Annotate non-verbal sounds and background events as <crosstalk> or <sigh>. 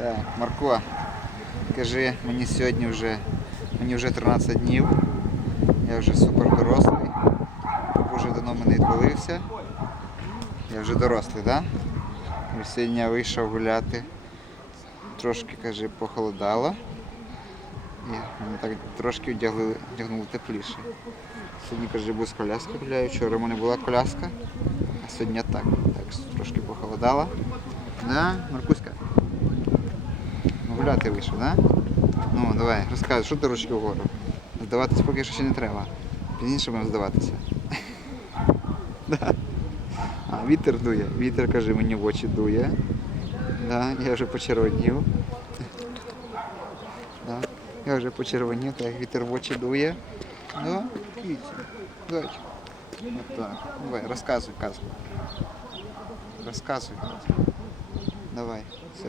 Так, Марко, кажи, мені сьогодні вже мені вже 13 днів. Я вже супер дорослий. Уже давно мене відвалився. Я вже дорослий, так? Да? Сьогодні я вийшов гуляти. Трошки, каже, похолодало. І мене так трошки вдягли, вдягнули тепліше. Сьогодні, каже, був з коляски гуляю. Вчора в мене була коляска, а сьогодні так. Так, трошки похолодало. Да, Маркуська? Гуляти вийшов, да? Ну, давай, розказуй, що ти ручки вгору? Здаватись поки що ще не треба. Пізніше будемо здаватися. <laughs> Да. А, вітер дує. Вітер, каже, мені в очі дує. Да, я вже почервонів. <laughs> Да. Я вже почервонів, так вітер в очі дує. Да. Дочь. Отак. Давай, розказуй казку. Розказуй. Давай, все.